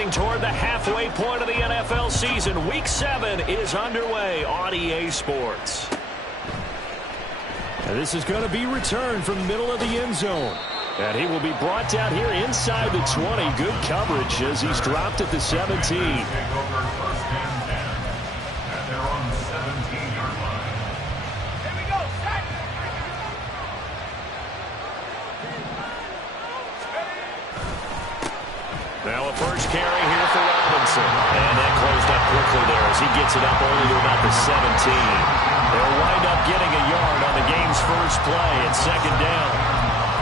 Getting toward the halfway point of the NFL season. Week 7 is underway on EA Sports. And this is going to be returned from the middle of the end zone. And he will be brought down here inside the 20. Good coverage as he's dropped at the 17. Now a first carry here for Robinson. And that closed up quickly there as he gets it up only to about the 17. They'll wind up getting a yard on the game's first play at second down.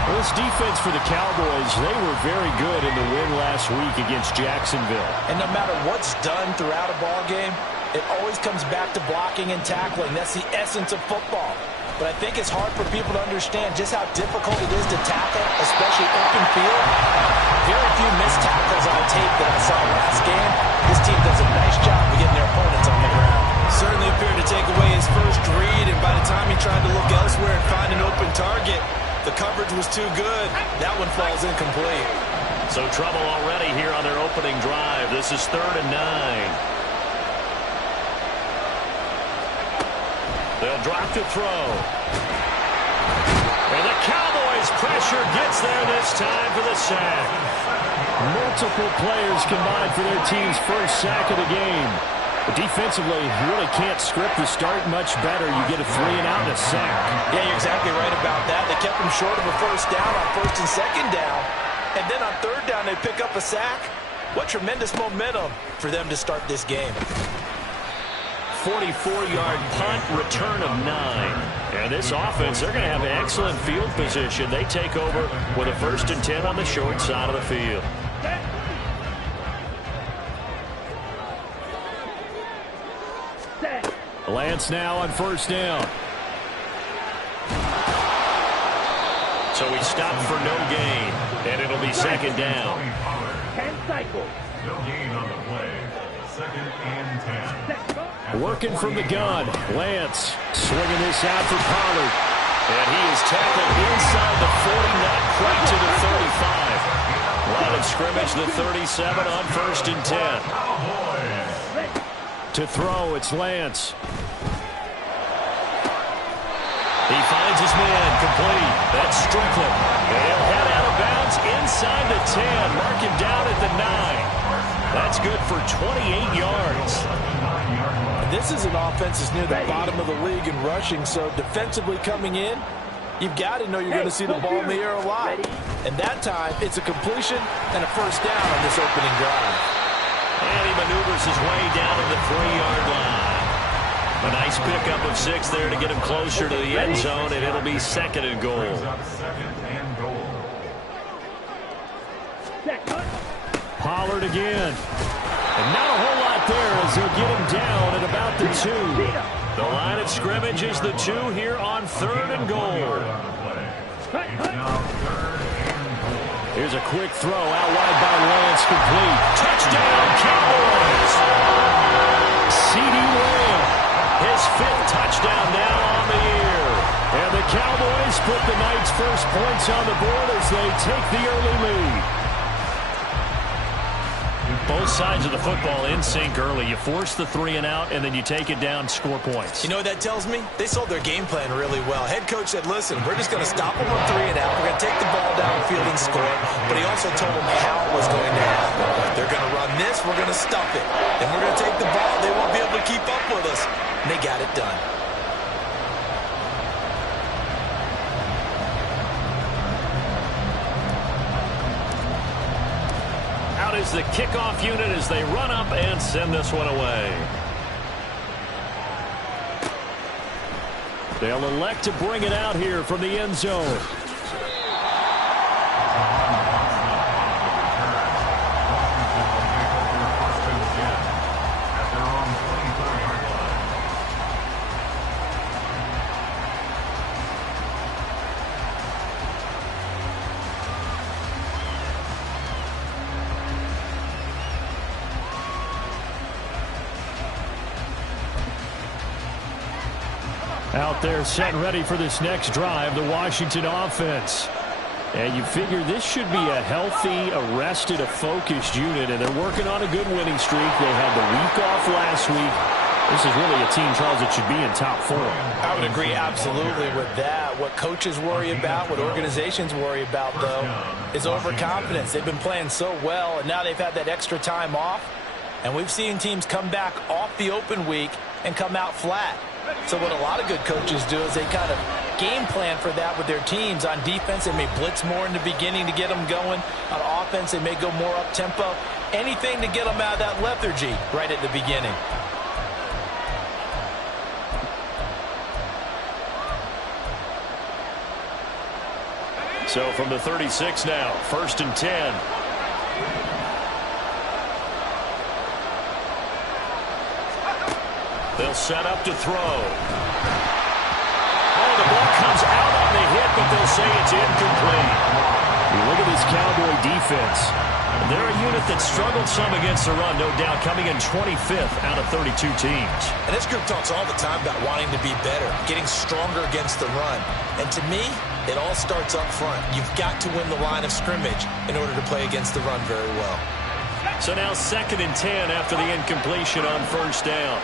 Well, this defense for the Cowboys, they were very good in the win last week against Jacksonville. And no matter what's done throughout a ball game, it always comes back to blocking and tackling. That's the essence of football. But I think it's hard for people to understand just how difficult it is to tackle, especially open field. Very few missed tackles on tape that I saw last game. This team does a nice job of getting their opponents on the ground. Certainly appeared to take away his first read, and by the time he tried to look elsewhere and find an open target, the coverage was too good. That one falls incomplete. So trouble already here on their opening drive. This is 3rd and 9. They'll drop to throw. And the Cowboys pressure gets there this time for the sack. Multiple players combined for their team's first sack of the game. But defensively, you really can't script the start much better. You get a 3-and-out and a sack. Yeah, you're exactly right about that. They kept them short of a first down on 1st and 2nd down. And then on 3rd down, they pick up a sack. What tremendous momentum for them to start this game. 44-yard punt, return of 9. And this offense, they're going to have excellent field position. They take over with a 1st and 10 on the short side of the field. Lance now on 1st down. So he stopped for no gain, and it'll be 2nd down. 10 cycles. No gain on the play. 2nd and 10. Working from the gun. Lance swinging this out for Pollard. And he is tackled inside the 40, not quite to the 35. Line of scrimmage, the 37 on 1st and 10. To throw, it's Lance. He finds his man, complete. That's Strickland. And he'll head out of bounds inside the 10. Mark him down at the 9. That's good for 28 yards. This is an offense that's near the bottom of the league in rushing, so defensively coming in, you've got to know you're going to see the ball in the air a lot. And that time, it's a completion and a 1st down on this opening drive. And he maneuvers his way down to the 3-yard line. A nice pickup of 6 there to get him closer to the end zone, and it'll be 2nd and goal. Pollard again. And not a whole lot there as he'll get him down at about the 2. The line of scrimmage is the 2 here on 3rd and goal. Here's a quick throw out wide by Lance, complete. Touchdown, Cowboys! CeeDee Lamb. His 5th touchdown now on the year. And the Cowboys put the night's first points on the board as they take the early lead. Both sides of the football in sync early. You force the 3-and-out, and then you take it down, score points. You know what that tells me? They sold their game plan really well. Head coach said, listen, we're just going to stop them on 3-and-out. We're going to take the ball downfield and score. But he also told them how it was going to happen. They're going to run this. We're going to stuff it. Then we're going to take the ball. They won't be able to keep up with us. And they got it done. Out is the kickoff unit as they run up and send this one away. They'll elect to bring it out here from the end zone. Out there set and ready for this next drive, the Washington offense. And you figure this should be a healthy, arrested, a focused unit, and they're working on a good winning streak. They had the week off last week. This is really a team, Charles, that should be in top form. I would agree absolutely with that. What coaches worry about, what organizations worry about, though, is overconfidence. They've been playing so well, and now they've had that extra time off. And we've seen teams come back off the open week and come out flat. So what a lot of good coaches do is they kind of game plan for that with their teams. On defense, they may blitz more in the beginning to get them going. On offense, they may go more up-tempo. Anything to get them out of that lethargy right at the beginning. So from the 36 now, 1st and 10. They'll set up to throw. Oh, the ball comes out on the hit, but they'll say it's incomplete. You look at this Cowboy defense. They're a unit that struggled some against the run, no doubt, coming in 25th out of 32 teams. And this group talks all the time about wanting to be better, getting stronger against the run. And to me, it all starts up front. You've got to win the line of scrimmage in order to play against the run very well. So now 2nd and 10 after the incompletion on 1st down.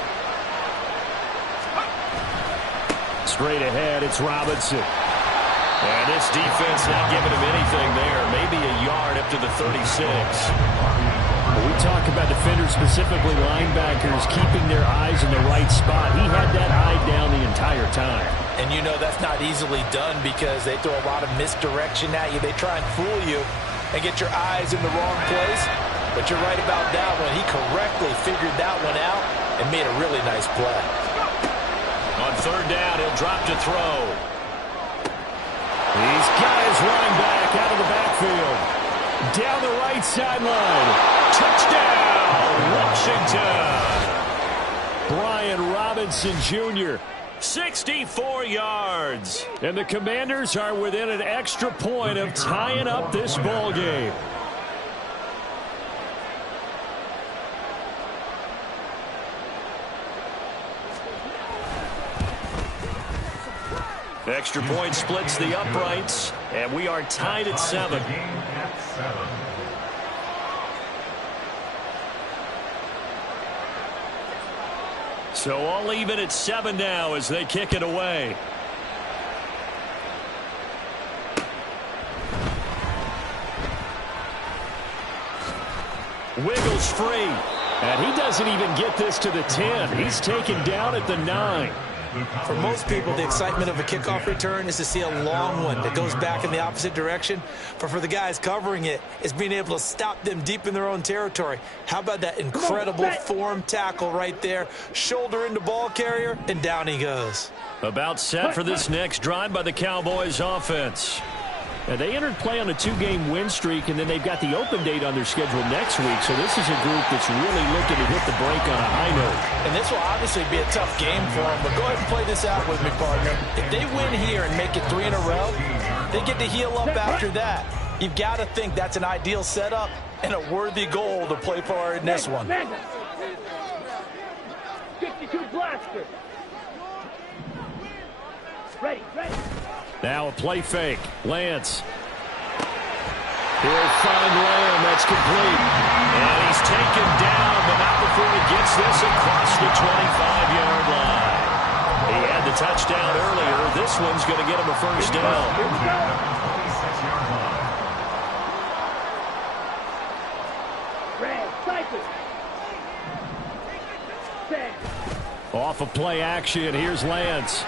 Straight ahead, it's Robinson. And this defense not giving him anything there. Maybe a yard up to the 36. When we talk about defenders, specifically linebackers, keeping their eyes in the right spot. He had that eye down the entire time. And you know that's not easily done because they throw a lot of misdirection at you. They try and fool you and get your eyes in the wrong place. But you're right about that one. He correctly figured that one out and made a really nice play. On 3rd down, he'll drop to throw. He's got his running back out of the backfield. Down the right sideline. Touchdown, Washington. Brian Robinson Jr. 64 yards. And the Commanders are within an extra point of tying up this ball game. Extra point splits the uprights, and we are tied at 7. So all even at 7 now as they kick it away. Wiggles free. And he doesn't even get this to the 10. He's taken down at the 9. For most people, the excitement of a kickoff return is to see a long one that goes back in the opposite direction. But for the guys covering it, it's being able to stop them deep in their own territory. How about that incredible form tackle right there? Shoulder into ball carrier, and down he goes. About set for this next drive by the Cowboys offense. Now, they entered play on a 2-game win streak, and then they've got the open date on their schedule next week. So this is a group that's really looking to hit the break on a high note. And this will obviously be a tough game for them, but go ahead and play this out with me, partner. If they win here and make it 3 in a row, they get to heal up after that. You've got to think that's an ideal setup and a worthy goal to play for in this one. 52 blaster. Ready. Now a play fake. Lance. He'll find Lamb. That's complete. And he's taken down, but not before he gets this across the 25-yard line. He had the touchdown earlier. This one's going to get him a 1st down. Here we go. Red, cycle. Set. Off of play action. Here's Lance.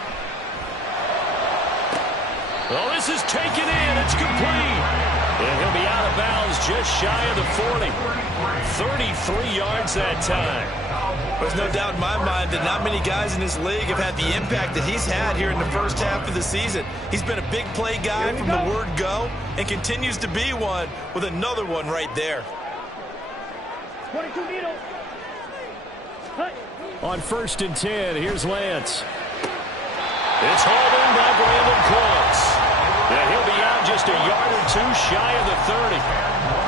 Oh, this is taken in. It's complete. And he'll be out of bounds just shy of the 40. 33 yards that time. There's no doubt in my mind that not many guys in this league have had the impact that he's had here in the first half of the season. He's been a big play guy from the word go and continues to be one with another one right there. 22 needle. On 1st and 10, here's Lance. It's hauled in by Brandon Close. And he'll be out just a yard or 2 shy of the 30.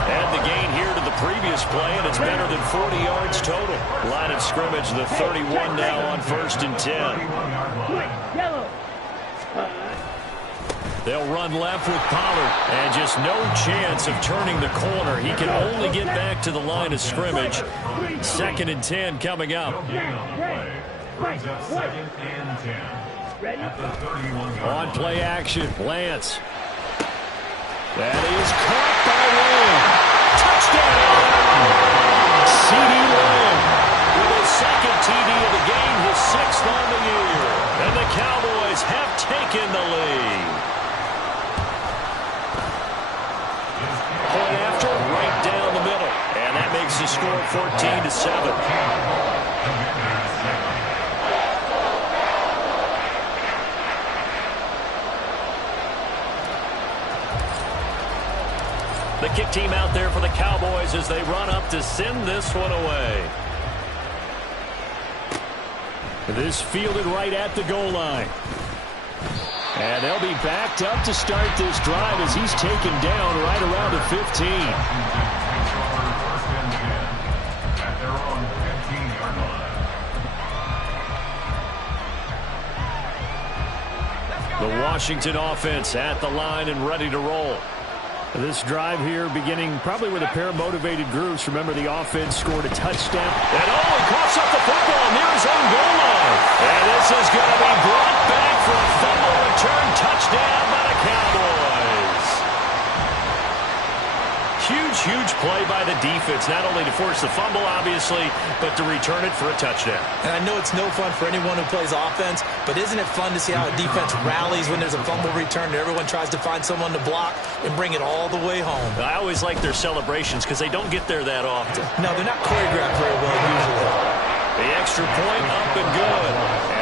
Add the gain here to the previous play, and it's better than 40 yards total. Line of scrimmage, the 31 now on 1st and 10. Yellow. They'll run left with Pollard. And just no chance of turning the corner. He can only get back to the line of scrimmage. 2nd and 10 coming up. On play action, Lance. That is caught by Lamb. Touchdown! C.D. Lamb with his 2nd TD of the game, his 6th on the year. And the Cowboys have taken the lead. Point after, right down the middle. And that makes the score 14-7. The kick team out there for the Cowboys as they run up to send this one away. This fielded right at the goal line. And they'll be backed up to start this drive as he's taken down right around the 15. The Washington offense at the line and ready to roll. This drive here beginning probably with a pair of motivated groups. Remember, the offense scored a touchdown. And he coughs up the football near his own goal line. And this is going to be brought back for a fumble return touchdown by the Cowboys. Huge play by the defense, not only to force the fumble, obviously, but to return it for a touchdown. And I know it's no fun for anyone who plays offense, but isn't it fun to see how a defense rallies when there's a fumble return and everyone tries to find someone to block and bring it all the way home? I always like their celebrations because they don't get there that often. No, they're not choreographed very well usually. The extra point up and good.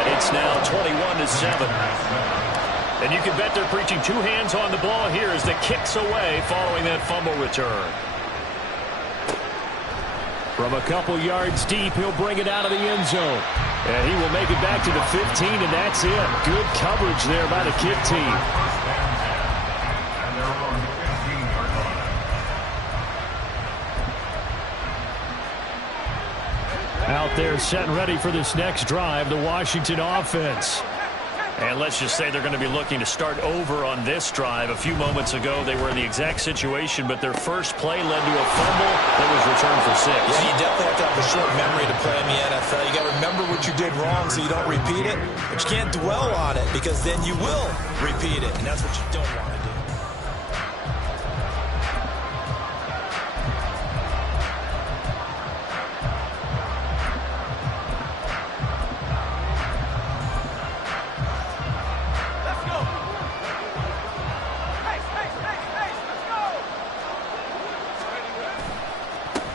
And it's now 21-7. And you can bet they're preaching 2 hands on the ball here as the kick's away following that fumble return. From a couple yards deep, he'll bring it out of the end zone. And he will make it back to the 15, and that's it. Good coverage there by the kick team. Out there set and ready for this next drive, the Washington offense. And let's just say they're going to be looking to start over on this drive. A few moments ago, they were in the exact situation, but their first play led to a fumble that was returned for 6. Yeah, you definitely have to have a short memory to play in the NFL. You got to remember what you did wrong so you don't repeat it, but you can't dwell on it because then you will repeat it, and that's what you don't want to do.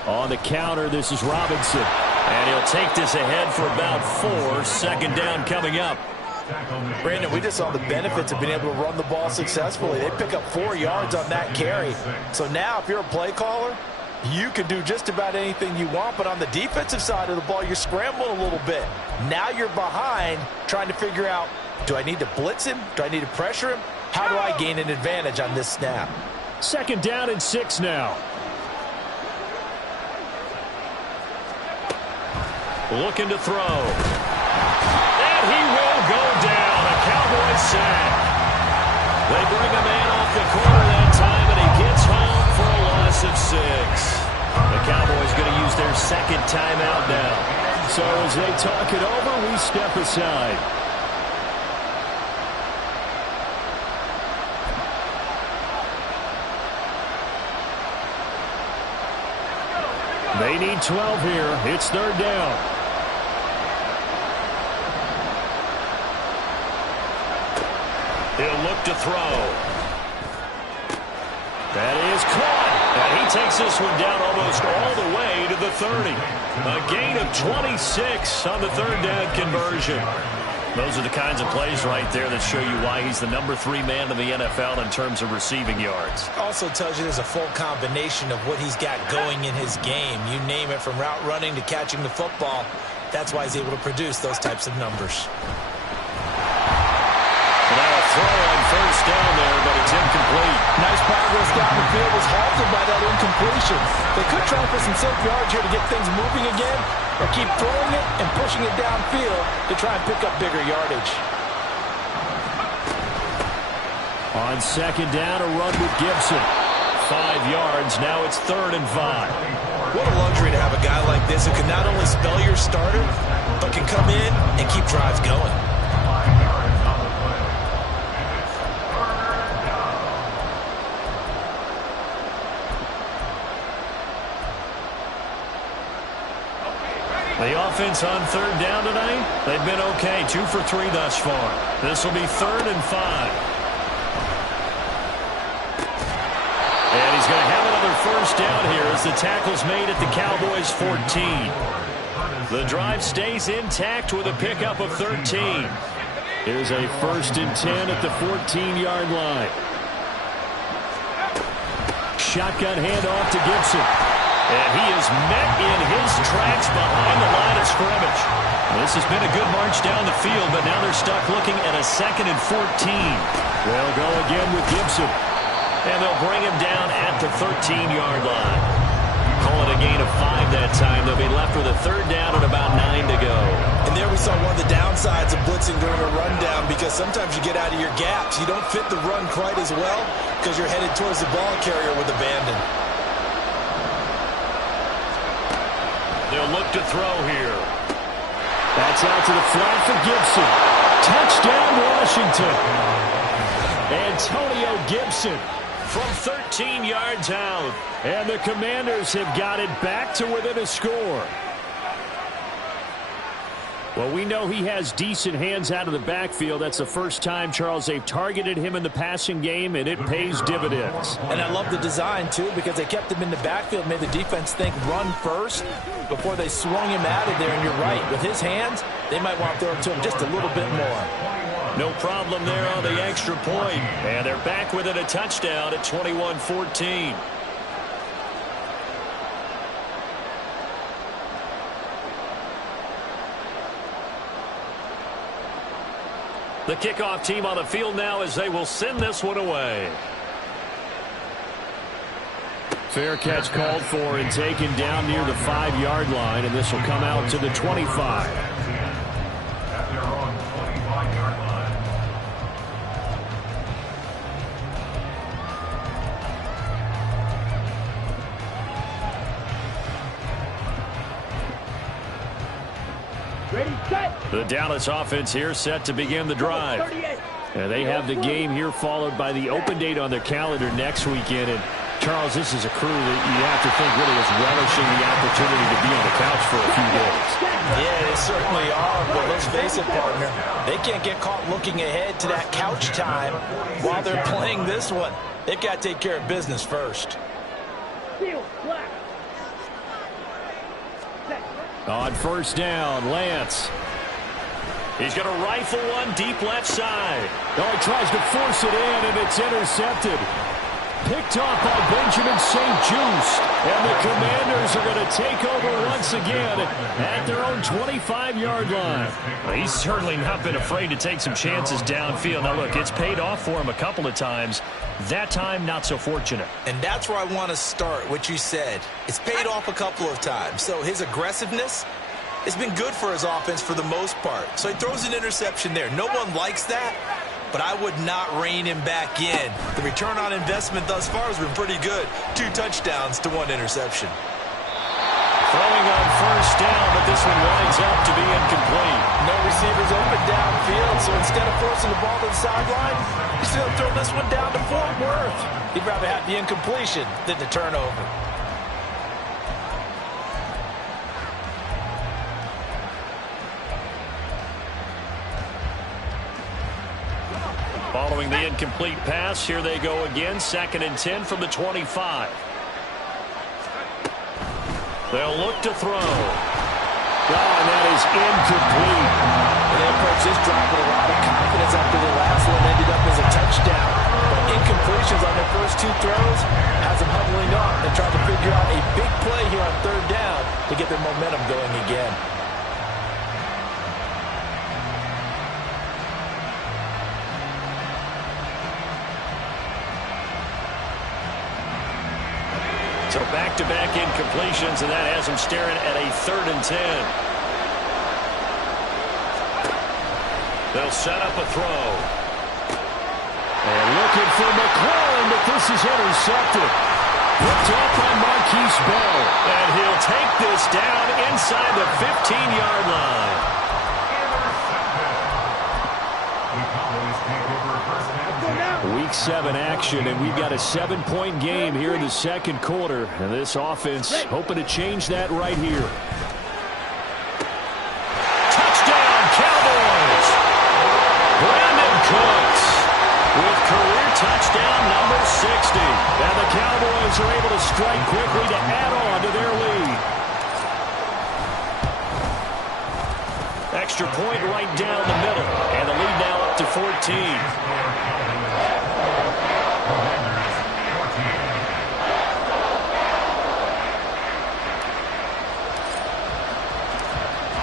On the counter, this is Robinson. And he'll take this ahead for about 4. 2nd down coming up. Brandon, we just saw the benefits of being able to run the ball successfully. They pick up 4 yards on that carry. So now if you're a play caller, you can do just about anything you want. But on the defensive side of the ball, you're scrambling a little bit. Now you're behind trying to figure out, do I need to blitz him? Do I need to pressure him? How do I gain an advantage on this snap? 2nd down and 6 now. Looking to throw. And he will go down. A Cowboys sack. They bring a man off the corner that time, and he gets home for a loss of 6. The Cowboys going to use their 2nd timeout now. So as they talk it over, we step aside. They need 12 here. It's 3rd down. He'll look to throw. That is caught. And he takes this one down almost all the way to the 30. A gain of 26 on the 3rd down conversion. Those are the kinds of plays right there that show you why he's the number 3 man in the NFL in terms of receiving yards. Also tells you there's a full combination of what he's got going in his game. You name it, from route running to catching the football. That's why he's able to produce those types of numbers. Now a throw on 1st down there, but it's incomplete. Nice progress down the field was halted by that incompletion. They could try for some safe yards here to get things moving again, or keep throwing it and pushing it downfield to try and pick up bigger yardage. On second down, a run with Gibson. 5 yards. Now it's 3rd and 5. What a luxury to have a guy like this who can not only spell your starter, but can come in and keep drives going. The offense on 3rd down tonight, they've been okay. 2 for 3 thus far. This will be 3rd and 5. And he's going to have another 1st down here as the tackle's made at the Cowboys' 14. The drive stays intact with a pickup of 13. Here's a 1st and 10 at the 14-yard line. Shotgun handoff to Gibson. And he is met in his tracks behind the line of scrimmage. This has been a good march down the field, but now they're stuck looking at a 2nd and 14. They'll go again with Gibson. And they'll bring him down at the 13-yard line. Call it a gain of 5 that time. They'll be left with a 3rd down and about 9 to go. And there we saw one of the downsides of blitzing during a rundown, because sometimes you get out of your gaps. You don't fit the run quite as well because you're headed towards the ball carrier with abandon. They'll look to throw here. That's out to the flat for Gibson. Touchdown, Washington. Antonio Gibson from 13 yards out. And the Commanders have got it back to within a score. Well, we know he has decent hands out of the backfield. That's the first time, Charles, they've targeted him in the passing game, and it pays dividends. And I love the design, too, because they kept him in the backfield, made the defense think run first before they swung him out of there. And you're right, with his hands, they might want to throw it to him just a little bit more. No problem there on the extra point. And they're back within a touchdown at 21-14. The kickoff team on the field now as they will send this one away. Fair catch called for and taken down near the 5-yard line, and this will come out to the 25. At their own 25-yard line. Ready, set. The Dallas offense here set to begin the drive. 38. And they have the game here followed by the open date on their calendar next weekend. And Charles, this is a crew that you have to think really is relishing the opportunity to be on the couch for a few days. Yeah, they certainly are, but let's face it, partner. They can't get caught looking ahead to that couch time while they're playing this one. They've got to take care of business first. Field, black. Set. On 1st down, Lance. He's going to rifle one deep left side. Oh, he tries to force it in, and it's intercepted. Picked off by Benjamin St-Juste. And the Commanders are going to take over once again at their own 25-yard line. Well, he's certainly not been afraid to take some chances downfield. Now, look, it's paid off for him a couple of times. That time, not so fortunate. And that's where I want to start, what you said. It's paid off a couple of times. So his aggressiveness has been good for his offense for the most part. So he throws an interception there. No one likes that, but I would not rein him back in. The return on investment thus far has been pretty good. 2 touchdowns to 1 interception. Throwing on 1st down, but this one winds up to be incomplete. No receivers open downfield, so instead of forcing the ball to the sideline, he's going to throw this one down to Fort Worth. He'd rather have the incompletion than the turnover. Following the incomplete pass, here they go again. 2nd and 10 from the 25. They'll look to throw. Oh, and that is incomplete. They approached this drive with a lot of confidence after the last one ended up as a touchdown. But incompletions on their first 2 throws has them huddling up and trying to figure out a big play here on 3rd down to get their momentum going again. So back-to-back incompletions, and that has them staring at a 3rd and 10. They'll set up a throw. And looking for McLaurin, but this is intercepted. Picked up by Marquise Bell. And he'll take this down inside the 15-yard line. Week 7 action, and we've got a 7-point game here in the second quarter. And this offense hoping to change that right here. Touchdown, Cowboys! Brandon Cooks with career touchdown number 60. And the Cowboys are able to strike quickly to add on to their lead. Extra point right down the middle. And the lead now up to 14.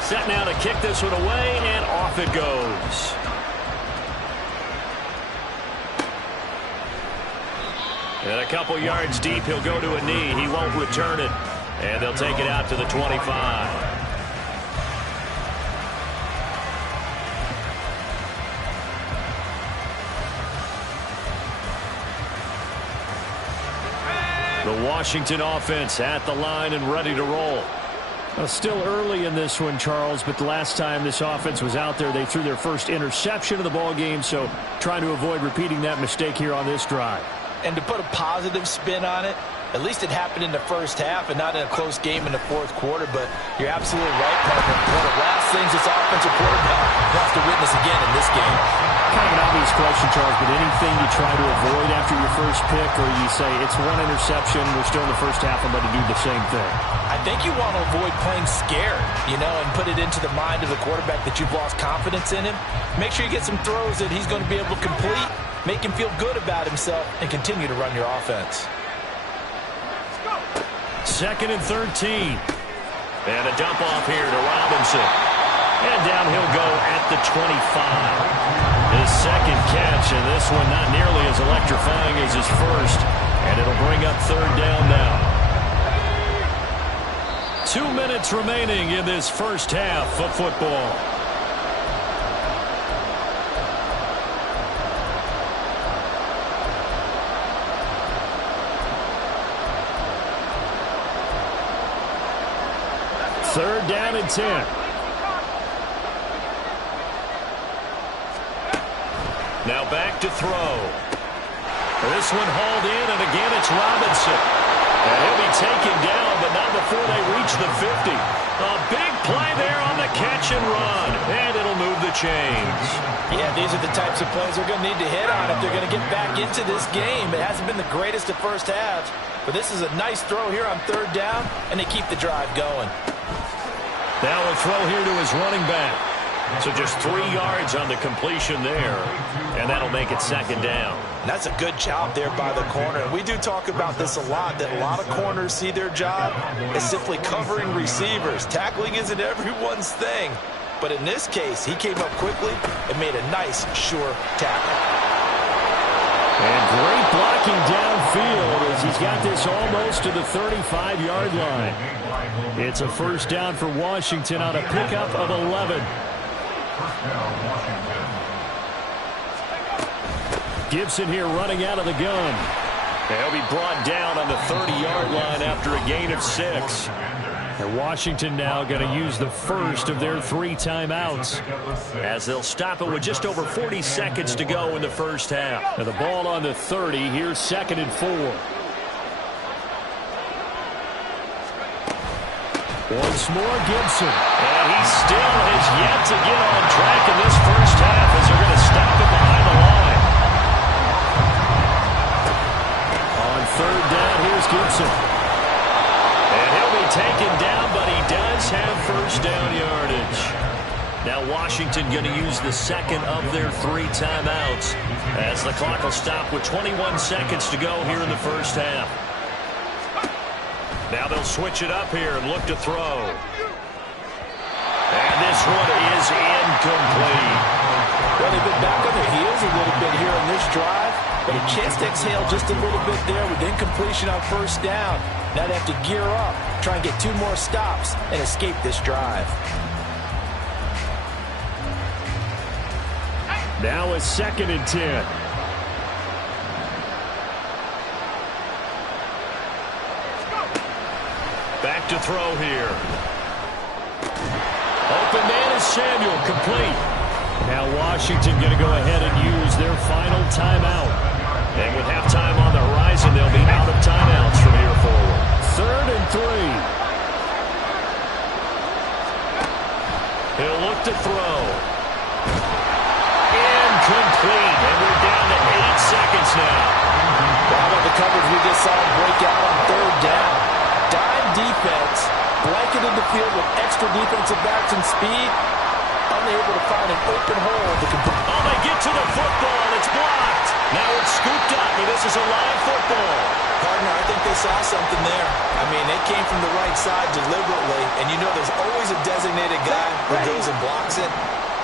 Set now to kick this one away, and off it goes. And a couple yards deep, he'll go to a knee. He won't return it. And they'll take it out to the 25. The Washington offense at the line and ready to roll. Still early in this one, Charles, but the last time this offense was out there, they threw their first interception of the ball game, so trying to avoid repeating that mistake here on this drive. And to put a positive spin on it, at least it happened in the first half and not in a close game in the fourth quarter, but you're absolutely right, partner. One of the last things this offensive quarterback wants to witness again in this game. Kind of an obvious question, Charles, but anything you try to avoid after your first pick, or you say it's one interception, we're still in the first half, I'm going to do the same thing? I think you want to avoid playing scared, and put it into the mind of the quarterback that you've lost confidence in him. Make sure you get some throws that he's going to be able to complete, make him feel good about himself, and continue to run your offense. 2nd and 13. And a dump off here to Robinson. And down he'll go at the 25. His second catch, and this one not nearly as electrifying as his first. And it'll bring up 3rd down now. 2 minutes remaining in this first half of football. Third down and 10. Now back to throw. This one hauled in, and again it's Robinson. And he'll be taken down, but not before they reach the 50. A big play there on the catch and run. And it'll move the chains. Yeah, these are the types of plays they're going to need to hit on if they're going to get back into this game. It hasn't been the greatest of first halves, but this is a nice throw here on 3rd down, and they keep the drive going. Now a throw here to his running back. So just 3 yards on the completion there. And that'll make it 2nd down. And that's a good job there by the corner. And we do talk about this a lot, that a lot of corners see their job as simply covering receivers. Tackling isn't everyone's thing. But in this case, he came up quickly and made a nice, sure tackle. And great blocking downfield as he's got this almost to the 35-yard line. It's a 1st down for Washington on a pickup of 11. Gibson here running out of the gun. He'll be brought down on the 30-yard line after a gain of 6. And Washington now going to use the first of their 3 timeouts, as they'll stop it with just over 40 seconds to go in the first half. And the ball on the 30. Here's 2nd and 4. Once more, Gibson. And he still has yet to get on track in this first half as they're going to stop it behind the line. On 3rd down, here's Gibson. And he'll be taken down, but he does have 1st down yardage. Now Washington going to use the 2nd of their 3 timeouts as the clock will stop with 21 seconds to go here in the first half. Now they'll switch it up here and look to throw. And this one is incomplete. Well, they've been back on their heels a little bit here on this drive, but a chance to exhale just a little bit there with incompletion on 1st down. Now they have to gear up, try and get 2 more stops, and escape this drive. Now a 2nd and 10. Back to throw here. Open man is Samuel, complete. Now Washington going to go ahead and use their final timeout. And with halftime on the horizon, they'll be out of timeouts from here forward. 3rd and 3. He'll look to throw. Incomplete. And we're down to 8 seconds now. Wow, the coverage we just saw him break out on 3rd down. Dime defense, blanketed the field with extra defensive backs and speed. Unable to find an open hole to complete. Oh, they get to the football. It's blocked. Now it's scooped up, and this is a live football. Partner, I think they saw something there. I mean, they came from the right side deliberately, and you know there's always a designated guy who goes and blocks it,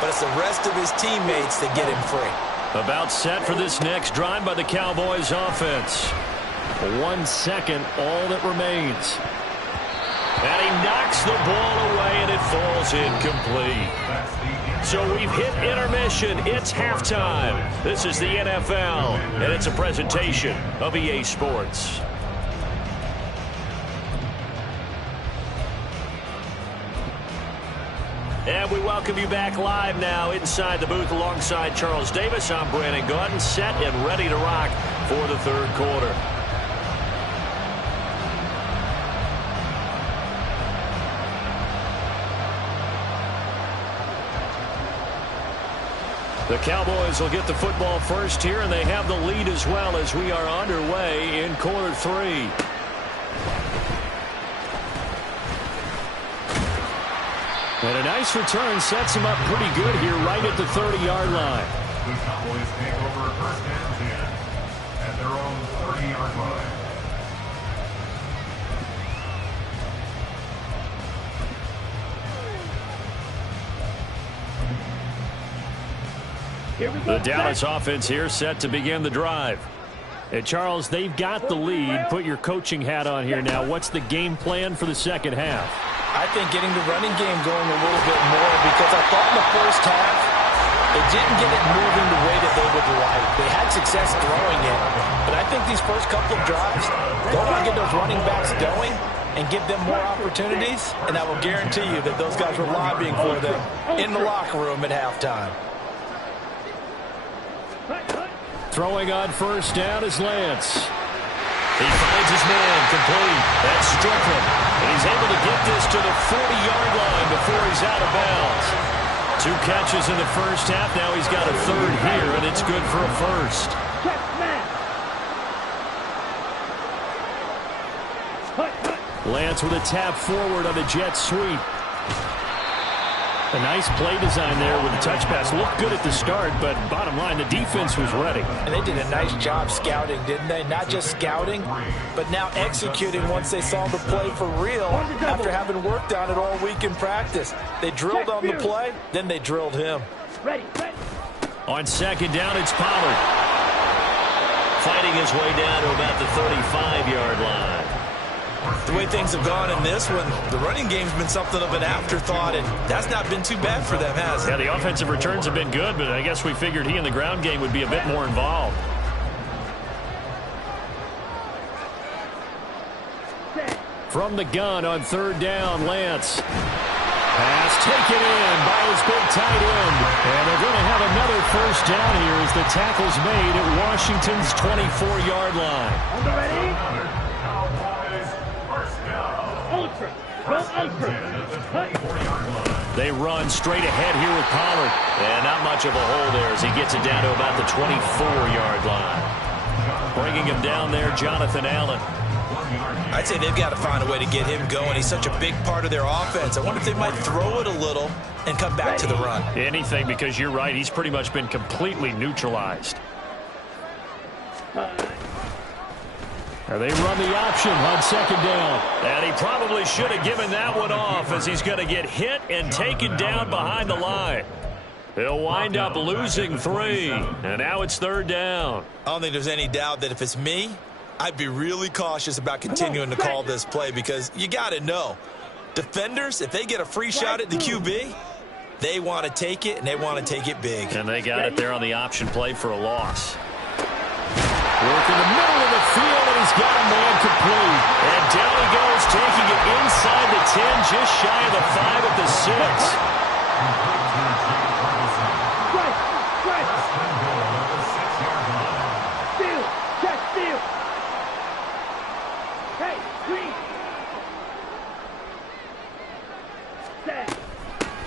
but it's the rest of his teammates that get him free. About set for this next drive by the Cowboys offense. 1 second, all that remains. And he knocks the ball away, and it falls incomplete. So we've hit intermission. It's halftime. This is the NFL, and it's a presentation of EA Sports. And we welcome you back live now inside the booth alongside Charles Davis. I'm Brandon Gaudin, set and ready to rock for the 3rd quarter. The Cowboys will get the football first here, and they have the lead as well as we are underway in quarter 3. And a nice return sets him up pretty good here right at the 30-yard line. The Cowboys take over 1st and 10 at their own 30-yard line. The Dallas offense here set to begin the drive. And Charles, they've got the lead. Put your coaching hat on here now. What's the game plan for the second half? I think getting the running game going a little bit more, because I thought in the first half they didn't get it moving the way that they would like. They had success throwing it, but I think these first couple of drives, they want to get those running backs going and give them more opportunities, and I will guarantee you that those guys were lobbying for them in the locker room at halftime. Throwing on 1st down is Lance. He finds his man, complete. That's Strickland. And he's able to get this to the 40-yard line before he's out of bounds. 2 catches in the first half. Now he's got a 3rd here, and it's good for a 1st. Lance with a tap forward on the jet sweep. A nice play design there with the touch pass. Looked good at the start, but bottom line, the defense was ready. And they did a nice job scouting, didn't they? Not just scouting, but now executing once they saw the play for real after having worked on it all week in practice. They drilled on the play, then they drilled him. On 2nd down, it's Pollard. Fighting his way down to about the 35-yard line. The way things have gone in this one, the running game's been something of an afterthought, and that's not been too bad for them, has it? Yeah, the offensive returns have been good, but I guess we figured he in the ground game would be a bit more involved. From the gun on 3rd down, Lance. Pass taken in by his big tight end. And they're going to have another 1st down here as the tackle's made at Washington's 24-yard line. Ready? They run straight ahead here with Pollard. And not much of a hole there as he gets it down to about the 24-yard line. Bringing him down there, Jonathan Allen. I'd say they've got to find a way to get him going. He's such a big part of their offense. I wonder if they might throw it a little and come back to the run. Anything, because you're right. He's pretty much been completely neutralized. They run the option on 2nd down. And he probably should have given that one off as he's going to get hit and taken down behind the line. He'll wind up losing 3. And now it's 3rd down. I don't think there's any doubt that if it's me, I'd be really cautious about continuing to call this play, because you got to know, defenders, if they get a free shot at the QB, they want to take it, and they want to take it big. And they got it there on the option play for a loss. Work in the middle of the field, and he's got a man complete. And down he goes, taking it inside the 10, just shy of the 5 at the 6.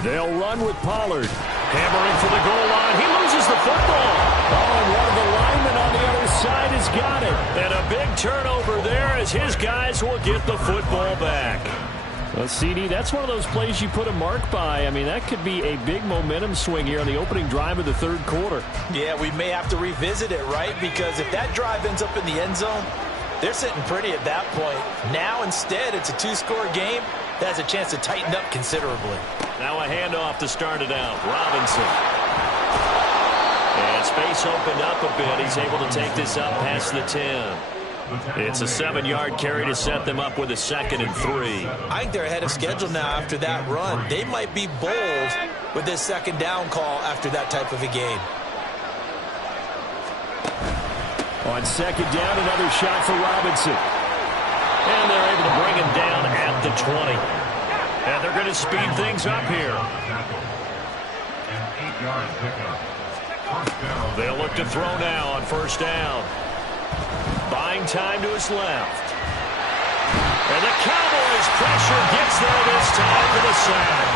They'll run with Pollard. Hammering for the goal line. He loses the football. Oh, and one of the linemen on the other side has got it. And a big turnover there as his guys will get the football back. Well, CD, that's one of those plays you put a mark by. I mean, that could be a big momentum swing here on the opening drive of the third quarter. Yeah, we may have to revisit it, right? Because if that drive ends up in the end zone, they're sitting pretty at that point. Now, instead, it's a 2-score game. That has a chance to tighten up considerably. Now a handoff to start it out. Robinson. And space opened up a bit. He's able to take this up past the 10. It's a 7-yard carry to set them up with a 2nd and 3. I think they're ahead of schedule now after that run. They might be bold with this 2nd down call after that type of a game. On 2nd down, another shot for Robinson. And they're able to bring him down at the 20. And they're going to speed things up here. They'll look to throw now on 1st down. Buying time to his left. And the Cowboys pressure gets there this time for the sack.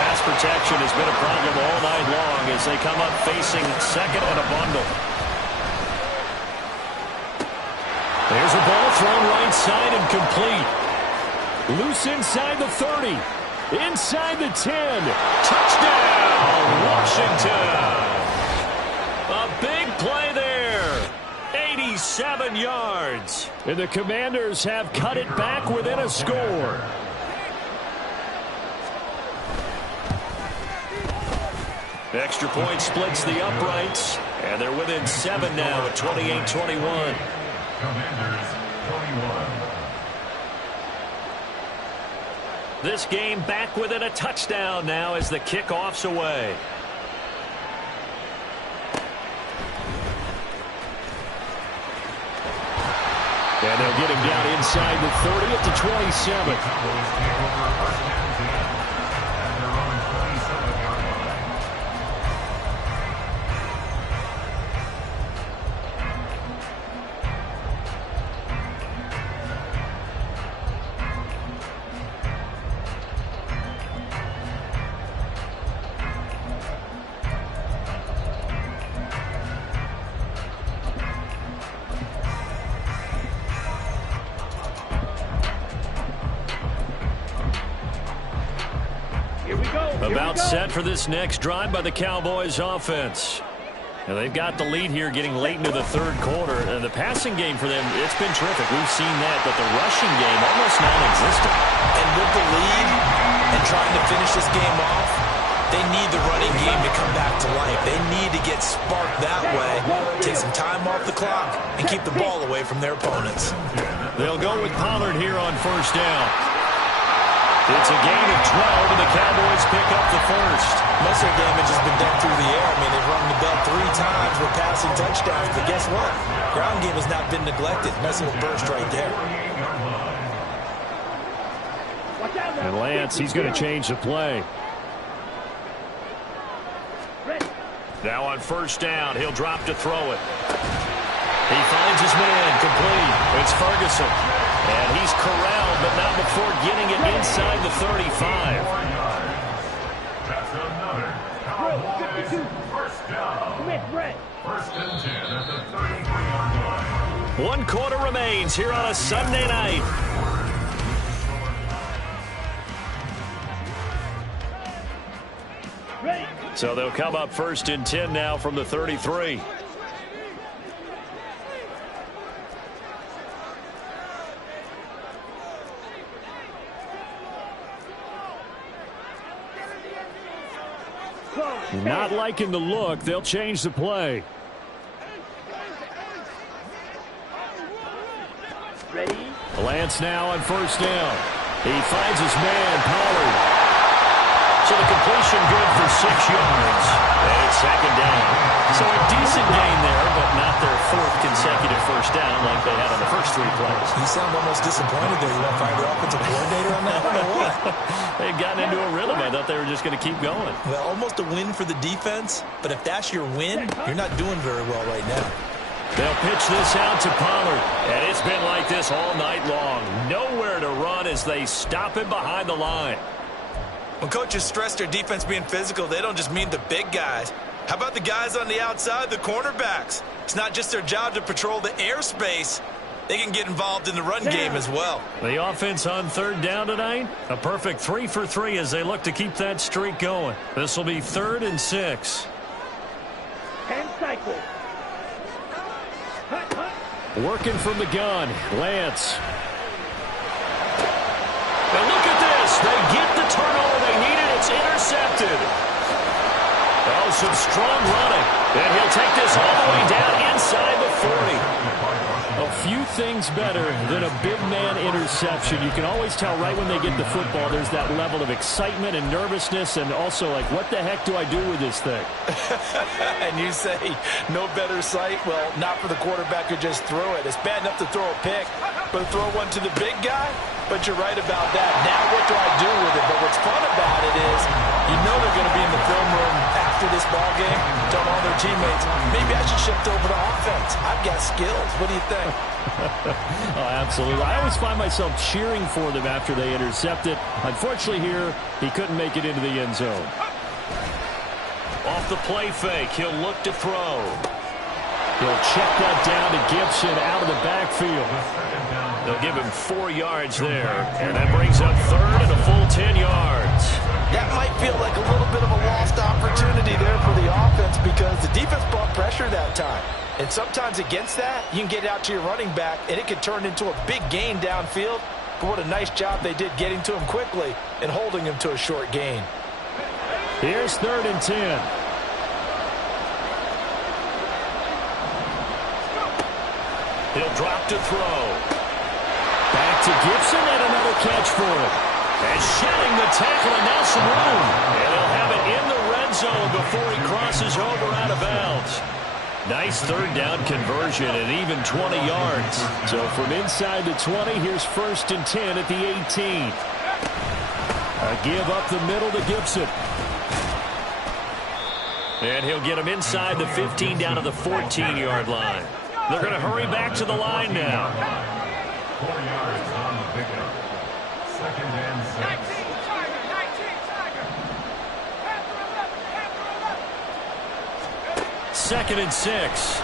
Pass protection has been a problem all night long as they come up facing 2nd and a bundle. There's a ball thrown right side and complete. Loose inside the 30. Inside the 10. Touchdown, Washington. A big play there. 87 yards. And the Commanders have cut it back within a score. Extra point splits the uprights. And they're within 7 now at 28-21. Commanders 21. This game back within a touchdown now as the kickoff's away. And they'll get him down inside the 30 at the 27. Cowboys take over 1st and 10 at their own 27-yard line. About set for this next drive by the Cowboys offense. And they've got the lead here getting late into the third quarter. And the passing game for them, it's been terrific. We've seen that, but the rushing game almost non-existent. And with the lead and trying to finish this game off, they need the running game to come back to life. They need to get sparked that way, take some time off the clock, and keep the ball away from their opponents. They'll go with Pollard here on 1st down. It's a gain of 12, and the Cowboys pick up the 1st. Most of their damage has been done through the air. I mean, they've run the bell 3 times with passing touchdowns, but guess what? Ground game has not been neglected. Nice little burst right there. And Lance, he's going to change the play. Now on 1st down, he'll drop to throw it. He finds his man complete. It's Ferguson. And he's corralled, but not before getting it inside the 35. That's another Cowboys 1st down. 1st and 10 at the 33-yard line. 1 quarter remains here on a Sunday night. So they'll come up 1st and 10 now from the 33. Not liking the look. They'll change the play. Ready? Lance now on 1st down. He finds his man, Pollard. So the completion good for 6 yards. And it's 2nd down. So a decent gain there, but not their 4th consecutive first down like they had on the first 3 plays. You sound almost disappointed there. You want to fire the offensive coordinator on that one or what? They'd gotten into a rhythm. I thought they were just going to keep going. Well, almost a win for the defense, but if that's your win, you're not doing very well right now. They'll pitch this out to Pollard, and it's been like this all night long. Nowhere to run as they stop him behind the line. When coaches stress their defense being physical, they don't just mean the big guys. How about the guys on the outside, the cornerbacks? It's not just their job to patrol the airspace. They can get involved in the run game as well. The offense on 3rd down tonight, a perfect 3 for 3 as they look to keep that streak going. This will be 3rd and 6. 10 cycles. Hut, hut. Working from the gun, Lance. And look at this. They get the turnover they needed. It's intercepted. Oh, some strong running. And he'll take this all the way down inside the 40. A few things better than a big man interception. You can always tell right when they get the football, there's that level of excitement and nervousness and also like, what the heck do I do with this thing? And you say no better sight? Well, not for the quarterback who just threw it. It's bad enough to throw a pick, but to throw one to the big guy? But you're right about that. Now what do I do with it? But what's fun about it is you know they're going to be in the film room after this ball game, telling all their teammates, maybe I should shift over to offense. I've got skills. What do you think? Oh, absolutely. I always find myself cheering for them after they intercept it. Unfortunately here, he couldn't make it into the end zone. Off the play fake, he'll look to throw. He'll check that down to Gibson out of the backfield. They'll give him 4 yards there, and that brings up 3rd and a full 10 yards. That might feel like a little bit of a lost opportunity there for the offense because the defense brought pressure that time. And sometimes against that, you can get out to your running back, and it could turn into a big gain downfield. But what a nice job they did getting to him quickly and holding him to a short gain. Here's 3rd and 10. He'll drop to throw. Back to Gibson and another catch for him. And shedding the tackle and now some room. And he'll have it in the red zone before he crosses over out of bounds. Nice 3rd down conversion and even 20 yards. So from inside the 20, here's 1st and 10 at the 18. A give up the middle to Gibson. And he'll get him inside the 15 down to the 14-yard line. They're going to hurry back to the line now. 4 yards on the pickup. 2nd and 6. 2nd and 6.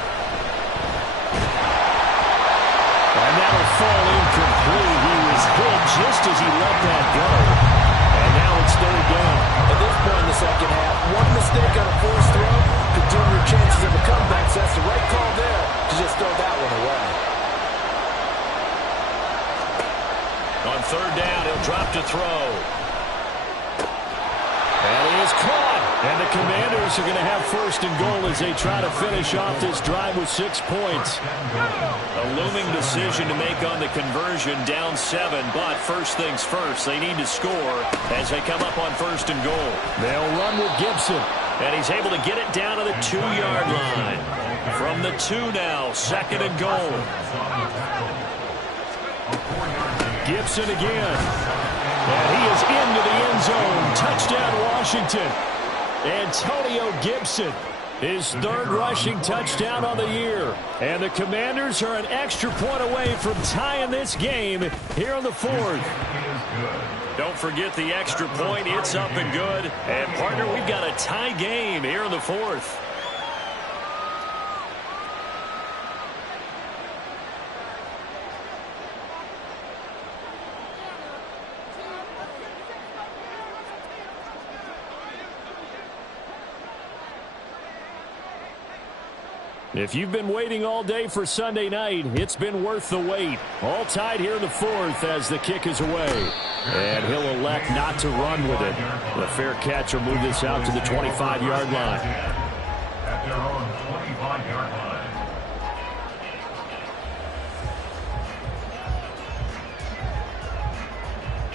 And that'll fall incomplete. He was hit just as he let that go. And now it's 3rd down. At this point in the second half, one mistake on a forced throw could doom your chances of a comeback. So that's the right call there to just throw that one away. On 3rd down, he'll drop to throw. And he is caught. And the Commanders are going to have 1st and goal as they try to finish off this drive with 6 points. A looming decision to make on the conversion, down 7. But first things first, they need to score as they come up on 1st and goal. They'll run with Gibson. And he's able to get it down to the 2-yard line. From the 2 now, 2nd and goal. Gibson again. And he is into the end zone. Touchdown, Washington. Antonio Gibson, his 3rd rushing touchdown on the year. And the Commanders are an extra point away from tying this game here in the 4th. Don't forget the extra point. It's up and good. And, partner, we've got a tie game here in the 4th. If you've been waiting all day for Sunday night, it's been worth the wait. All tied here in the 4th as the kick is away. And he'll elect not to run with it. The fair catch will move this out to the 25-yard line. At their own 25-yard line.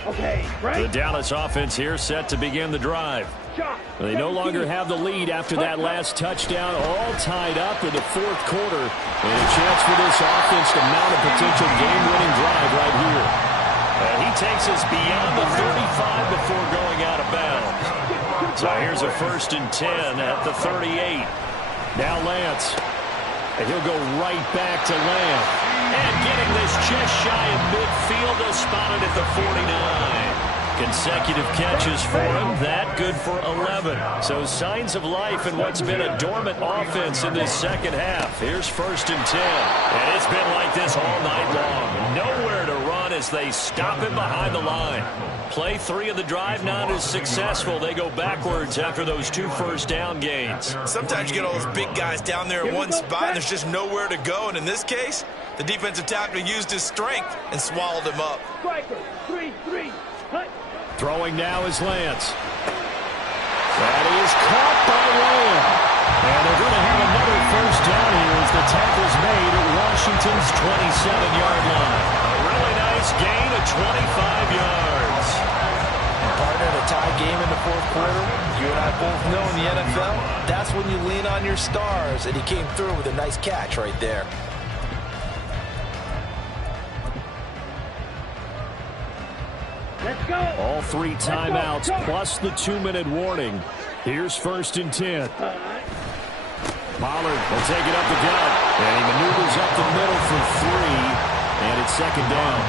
Okay, right. The Dallas offense here set to begin the drive. They no longer have the lead after that last touchdown, all tied up in the fourth quarter. And a chance for this offense to mount a potential game-winning drive right here. And he takes us beyond the 35 before going out of bounds. So here's a 1st and 10 at the 38. Now Lance. And he'll go right back to Lamb. And getting this just shy of midfield, they'll spot it at the 49. Consecutive catches for him. That good for 11. So signs of life in what's been a dormant offense in this second half. Here's 1st and 10. And it's been like this all night long. Nowhere to run as they stop him behind the line. Play 3 of the drive not as successful. They go backwards after those 2 first-down gains. Sometimes you get all those big guys down there in one spot, and there's just nowhere to go. And in this case, the defensive tackle used his strength and swallowed him up. Striker, 3-3. Hut. Throwing now is Lance. That is caught by Lamb. And they're going to have another first down here as the tackle's made at Washington's 27-yard line. A really nice gain of 25 yards. Partner, a tie game in the fourth quarter. You and I both know in the NFL, that's when you lean on your stars. And he came through with a nice catch right there. Let's go. All 3 timeouts plus the 2-minute warning. Here's 1st and 10. Pollard will take it up the gut. And he maneuvers up the middle for 3. And it's 2nd down.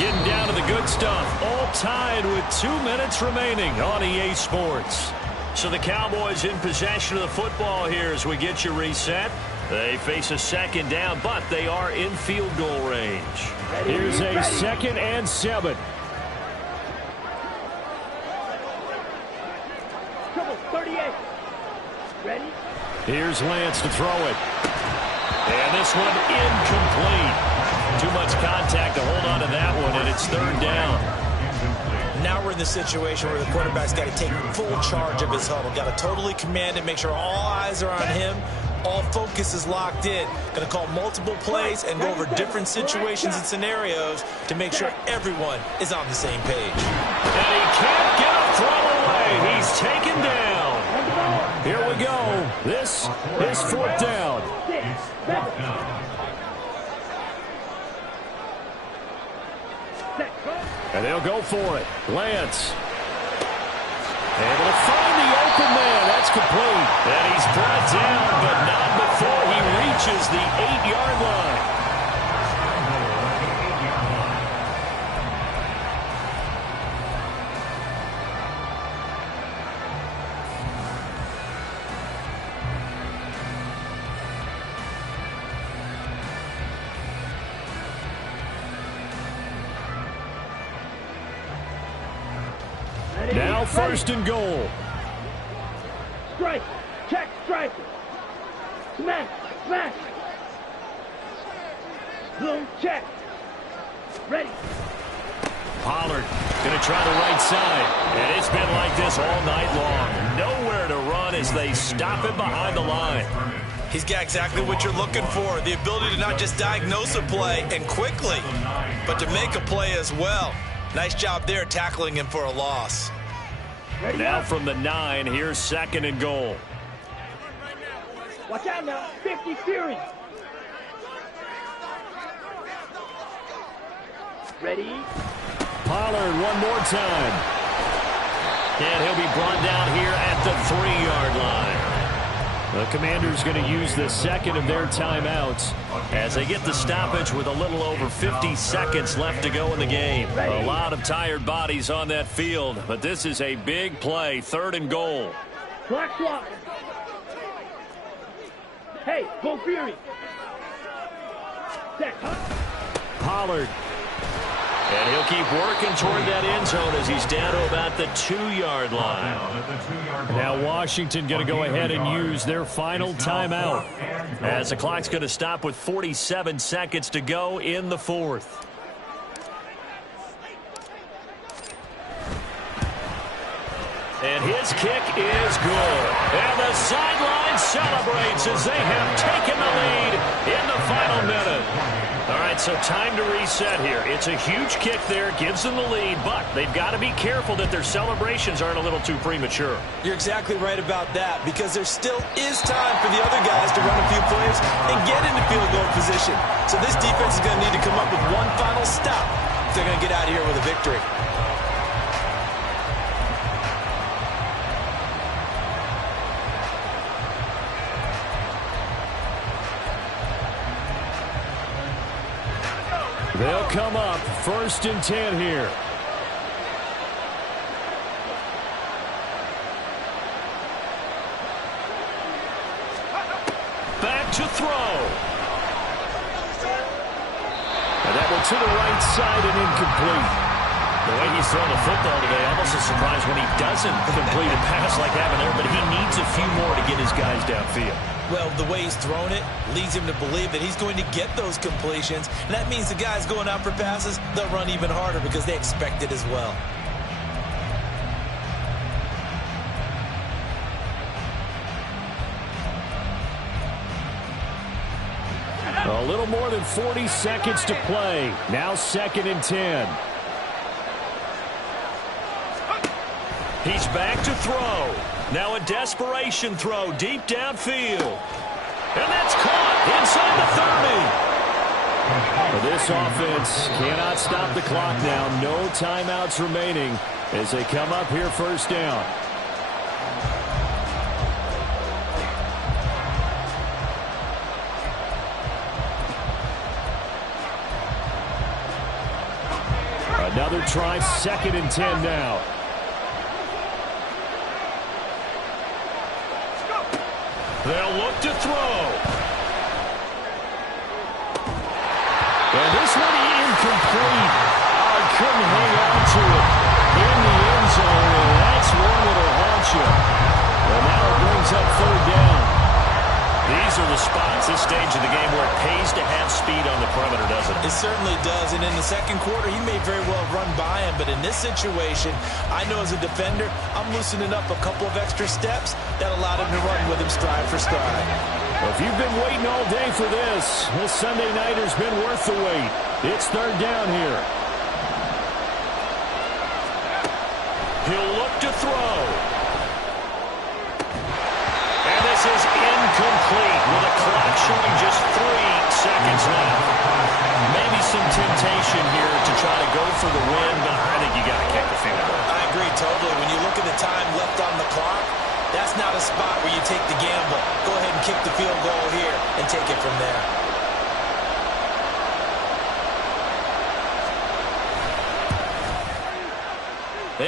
Getting down to the good stuff. All tied with 2 minutes remaining on EA Sports. So the Cowboys in possession of the football here as we get you reset. They face a 2nd down, but they are in field goal range. Here's a 2nd and 7. Trouble, 38. Ready? Here's Lance to throw it. And this one incomplete. Too much contact to hold on to that one, and it's 3rd down. Now we're in the situation where the quarterback's got to take full charge of his huddle. Got to totally command it, make sure all eyes are on him. All focus is locked in. Going to call multiple plays and go over different situations and scenarios to make sure everyone is on the same page. And he can't get a throw away. He's taken down. Here we go. This is 4th down. 6, 7. Set, go. And they'll go for it. Lance. Able to find the open man. That's complete. And he's brought down, but not before he reaches the 8-yard line. Now 1st and goal. Strike. Check, striker. Smash, smash. Bloom, check. Ready. Pollard going to try the right side. And it's been like this all night long. Nowhere to run as they stop him behind the line. He's got exactly what you're looking for, the ability to not just diagnose a play and quickly, but to make a play as well. Nice job there tackling him for a loss. Ready Now up. from the 9, here's 2nd and goal. Watch out now. 50 Fury. Ready. Pollard one more time. And he'll be brought down here at the 3-yard line. The Commanders going to use the 2nd of their timeouts as they get the stoppage with a little over 50 seconds left to go in the game. A lot of tired bodies on that field, but this is a big play, 3rd and goal. Black swap. Hey, go Fury. Set, huh? Pollard. And he'll keep working toward that end zone as he's down to about the 2-yard line. Now Washington going to go ahead and use their final timeout, as the clock's going to stop with 47 seconds to go in the 4th. And his kick is good. And the sideline celebrates as they have taken the lead in the final minute. All right, so time to reset here. It's a huge kick there, gives them the lead, but they've got to be careful that their celebrations aren't a little too premature. You're exactly right about that, because there still is time for the other guys to run a few plays and get into field goal position. So this defense is going to need to come up with one final stop if they're going to get out of here with a victory. They'll come up 1st and 10 here. Back to throw. And that one to the right side and incomplete. The way he's throwing the football today, almost a surprise when he doesn't complete a pass like having there, but he needs a few more to get his guys downfield. Well, the way he's thrown it leads him to believe that he's going to get those completions. And that means the guys going out for passes, they'll run even harder because they expect it as well. A little more than 40 seconds to play. Now 2nd and 10. He's back to throw. Now a desperation throw deep downfield. And that's caught inside the 30. This offense cannot stop the clock now. No timeouts remaining as they come up here 1st down. Another try, 2nd and 10 now. They'll look to throw. And this one incomplete. Oh, couldn't hang on to it in the end zone, and that's one that'll haunt you. And now it brings up 3rd down. These are the spots, this stage of the game, where it pays to have speed on the perimeter, doesn't it? It certainly does, and in the 2nd quarter, he may very well run by him, but in this situation, I know as a defender, I'm loosening up a couple of extra steps that allowed him to run with him stride for stride. Well, if you've been waiting all day for this Sunday nighter's been worth the wait. It's 3rd down here. He'll look to throw. This is incomplete with a clock showing just 3 seconds left. Maybe some temptation here to try to go for the win, but I think you got to kick the field goal. I agree totally. When you look at the time left on the clock, that's not a spot where you take the gamble. Go ahead and kick the field goal here and take it from there.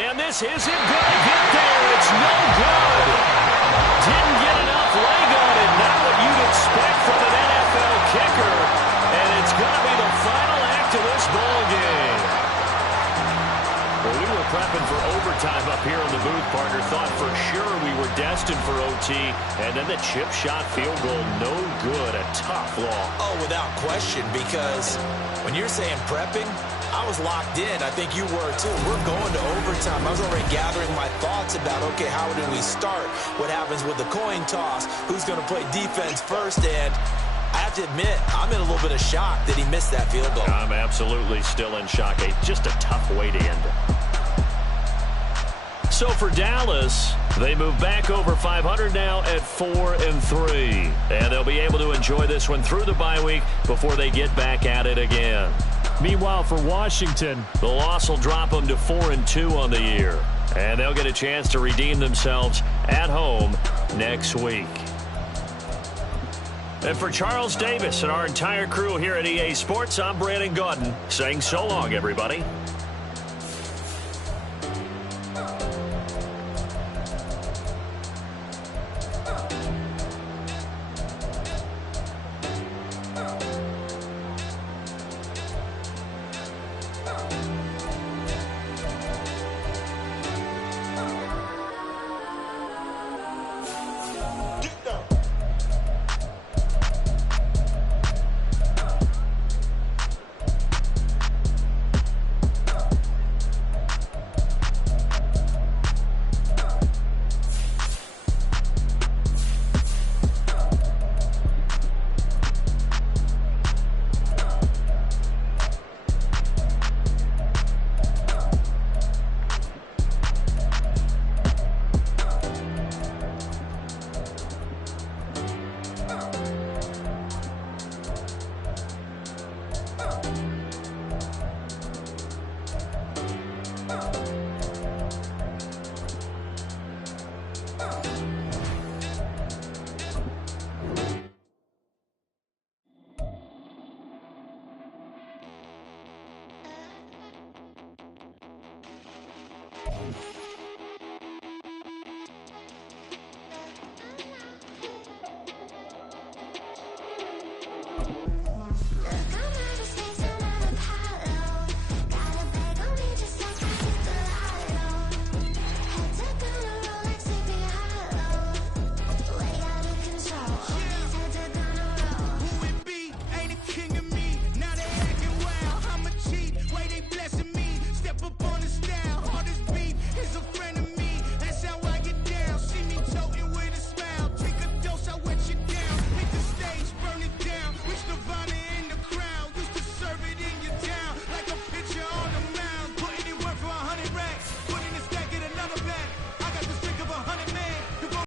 And this isn't going to get there. It's no good. Didn't get enough leg on it. Not what you'd expect from an NFL kicker. And it's going to be the final act of this ball game. Well, we were prepping for overtime up here in the booth, partner. Thought for sure we were destined for OT. And then the chip shot field goal, no good. A tough loss. Oh, without question, because when you're saying prepping, I was locked in. I think you were too. We're going to overtime. I was already gathering my thoughts about, okay, how do we start? What happens with the coin toss? Who's going to play defense first? And I have to admit, I'm in a little bit of shock that he missed that field goal. I'm absolutely still in shock. Just a tough way to end it. So for Dallas, they move back over 500 now at 4-3. And they'll be able to enjoy this one through the bye week before they get back at it again. Meanwhile, for Washington, the loss will drop them to 4-2 on the year. And they'll get a chance to redeem themselves at home next week. And for Charles Davis and our entire crew here at EA Sports, I'm Brandon Gaudin saying so long, everybody. down.